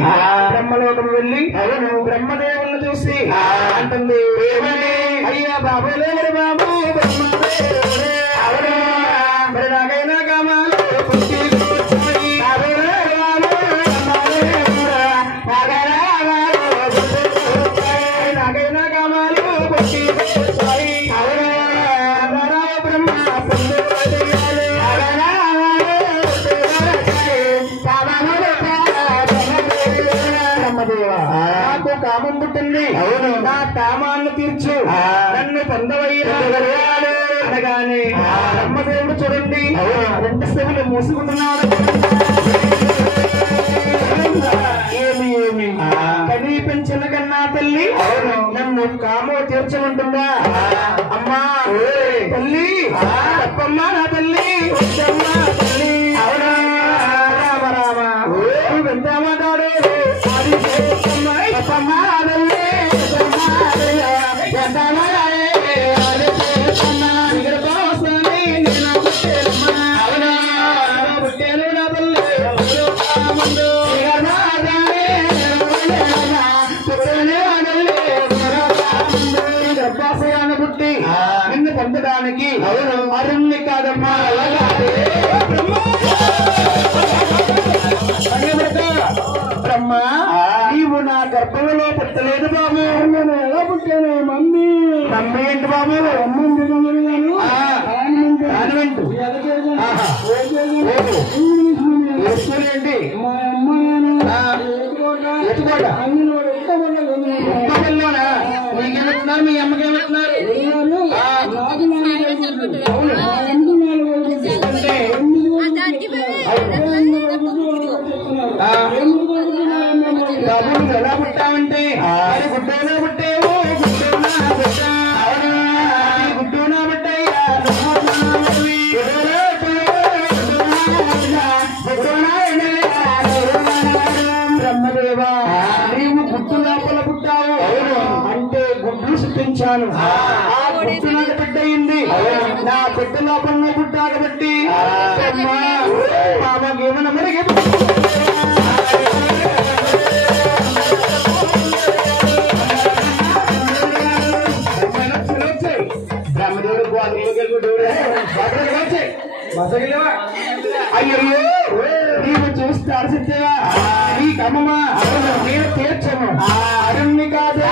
బ్రహ్మలోకం వెళ్ళి బ్రహ్మదేవులను చూసి అంటుంది అయ్యా బాబు లేరు బాబు బ్రహ్మదేవుడే అవును మరి నాకైనా కామాలు నాకైనా కామాలు నాకు కామం పుట్టింది అవును నా కామాన్ని తీర్చు నన్ను పొందవయ్యా అనగానే బ్రహ్మదేవుడు చూడండి రెండు సెవులు మూసుకుంటున్నాడు ఏమి ఏమి కనీ పెంచిన కన్నా తల్లి అవును నన్ను కామో తీర్చమంటుందా అమ్మా తల్లి తప్పమ్మా నా తల్లి వచ్చమ్మా తల్లి అవునా రామ రామ నువ్వెంత మాట్లాడు తప్పమ్మా తల్లి గర్భాశయాన్ని పుట్టి నిన్ను పొందడానికి అరుణ్ణి కాదమ్మా బ్రహ్మ నీవు నా గర్భంలో పుట్టలేదు బాబు నేను ఎలా పుట్టాను మమ్మీ మమ్మీ ఏంటి బాబు ఏంటి మా అమ్మ ఎత్తుకోట మీకేమంటున్నారు మీ అమ్మకేమంటున్నారు బాబు నువ్వు ఎలా పుట్టావంటే గుడ్డోనా పుట్టేవు గుడ్డోనా పుట్టయ్యా బ్రహ్మదేవా నీవు గుడ్డు లోపల పుట్టావు అంటే గుడ్లు సృష్టించాను ఆ గుడ్డు నాకు బిడ్డ అయింది నా బిడ్డ లోపల పుట్టా కాబట్టి మామకేమన్నా మరి అయ్యో నీవు చూస్తే అరసిద్దేవా నీ కమ్మమ్మా నేను తీర్చము అరుణ్ణి కాదు